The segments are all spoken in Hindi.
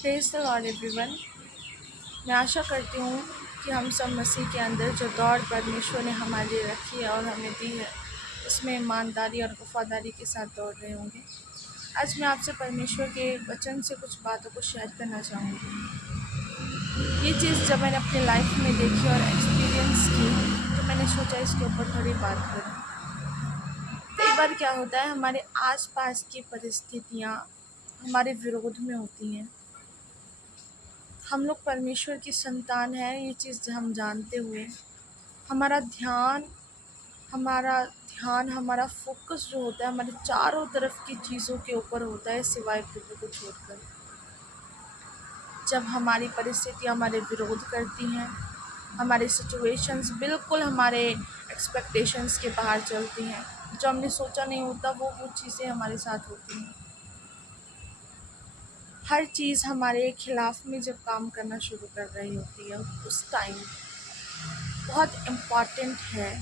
Praise the Lord everyone. मैं आशा करती हूँ कि हम सब मसीह के अंदर जो दौड़ परमेश्वर ने हमारे लिए रखी है और हमें दी है, उसमें ईमानदारी और वफ़ादारी के साथ दौड़ रहे होंगे। आज मैं आपसे परमेश्वर के वचन से कुछ बातों को शेयर करना चाहूँगी। ये चीज़ जब मैंने अपनी लाइफ में देखी और एक्सपीरियंस की, तो मैंने सोचा इसके ऊपर थोड़ी बात करूँ। कई बार क्या होता है, हमारे आस-पास की परिस्थितियाँ हमारे विरोध में होती हैं। हम लोग परमेश्वर की संतान हैं, ये चीज़ हम जानते हुए हमारा फ़ोकस जो होता है हमारे चारों तरफ की चीज़ों के ऊपर होता है, सिवाय प्रभु को छोड़कर। जब हमारी परिस्थितियाँ हमारे विरोध करती हैं, हमारी सिचुएशंस बिल्कुल हमारे एक्सपेक्टेशंस के बाहर चलती हैं, जो हमने सोचा नहीं होता वो चीज़ें हमारे साथ होती हैं। हर चीज़ हमारे खिलाफ में जब काम करना शुरू कर रही होती है, उस टाइम बहुत इम्पॉर्टेंट है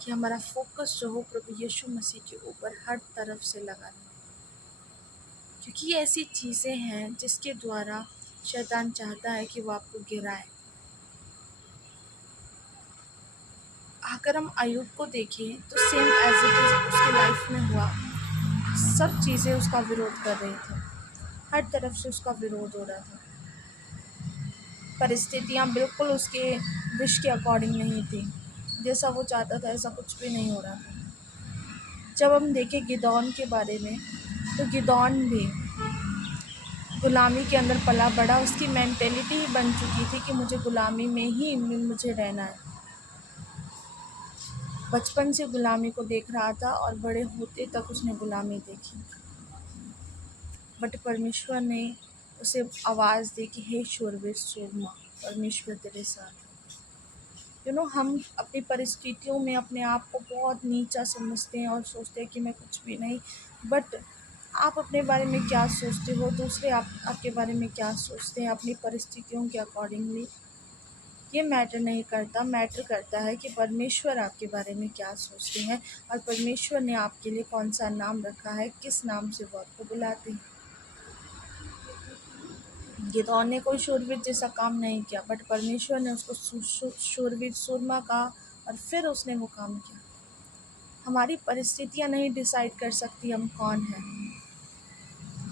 कि हमारा फोकस जो हो प्रभु यीशु मसीह के ऊपर हर तरफ से लगा रहे, क्योंकि ये ऐसी चीज़ें हैं जिसके द्वारा शैतान चाहता है कि वो आपको गिराए। अगर हम अय्यूब को देखें तो सेम एज इट इज़ उसकी लाइफ में हुआ। सब चीज़ें उसका विरोध कर रही थी, हर तरफ से उसका विरोध हो रहा था। परिस्थितियाँ बिल्कुल उसके विश के अकॉर्डिंग नहीं थी, जैसा वो चाहता था ऐसा कुछ भी नहीं हो रहा था। जब हम देखें गिदौन के बारे में, तो गिदौन भी गुलामी के अंदर पला बड़ा, उसकी मेंटेलिटी ही बन चुकी थी कि मुझे गुलामी में ही मुझे रहना है। बचपन से गुलामी को देख रहा था और बड़े होते तक उसने गुलामी देखी। बट परमेश्वर ने उसे आवाज़ दी कि हे शूरवीर सूरमा, परमेश्वर तेरे साथ है। हम अपनी परिस्थितियों में अपने आप को बहुत नीचा समझते हैं और सोचते हैं कि मैं कुछ भी नहीं। बट आप अपने बारे में क्या सोचते हो, दूसरे आपके बारे में क्या सोचते हैं अपनी परिस्थितियों के अकॉर्डिंगली, ये मैटर नहीं करता। मैटर करता है कि परमेश्वर आपके बारे में क्या सोचते हैं और परमेश्वर ने आपके लिए कौन सा नाम रखा है, किस नाम से वो आपको बुलाते हैं। गिदौन ने कोई शूरवीर जैसा काम नहीं किया, बट परमेश्वर ने उसको शूरवीर सूरमा कहा और फिर उसने वो काम किया। हमारी परिस्थितियाँ नहीं डिसाइड कर सकती हम कौन हैं,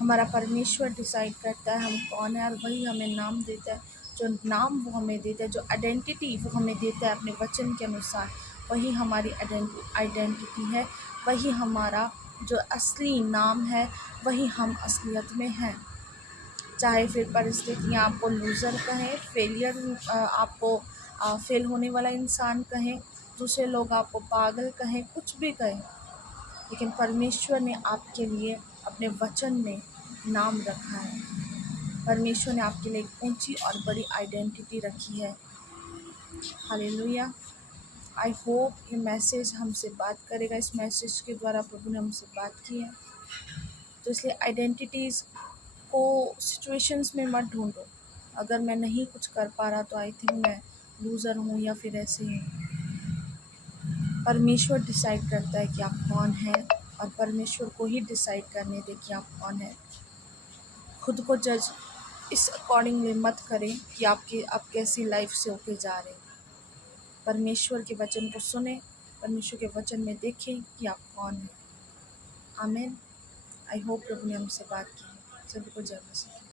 हमारा परमेश्वर डिसाइड करता है हम कौन है, और वही हमें नाम देता है। जो नाम वो हमें देता है, जो आइडेंटिटी वो हमें देता है अपने वचन के अनुसार, वही हमारी आइडेंटिटी है, वही हमारा जो असली नाम है, वही हम असलियत में हैं। चाहे फिर परिस्थितियाँ आपको लूज़र कहें, आपको फेल होने वाला इंसान कहें, दूसरे लोग आपको पागल कहें, कुछ भी कहें, लेकिन परमेश्वर ने आपके लिए अपने वचन में नाम रखा है। परमेश्वर ने आपके लिए एक ऊंची और बड़ी आइडेंटिटी रखी है। हालेलुया। आई होप ये मैसेज हमसे बात करेगा। इस मैसेज के द्वारा प्रभु ने हमसे बात की है, तो इसलिए आइडेंटिटीज़ को सिचुएशंस में मत ढूंढो। अगर मैं नहीं कुछ कर पा रहा तो आई थिंक मैं लूज़र हूँ या फिर ऐसे ही। परमेश्वर डिसाइड करता है कि आप कौन हैं, और परमेश्वर को ही डिसाइड करने दे कि आप कौन हैं। खुद को जज इस अकॉर्डिंगली मत करें कि आप कैसी लाइफ से होके जा रहे हैं। परमेश्वर के वचन को सुने, परमेश्वर के वचन में देखें कि आप कौन हैं। आमीन। आई होप प्रभु ने हमसे बात की है। सभी को जय मसीह।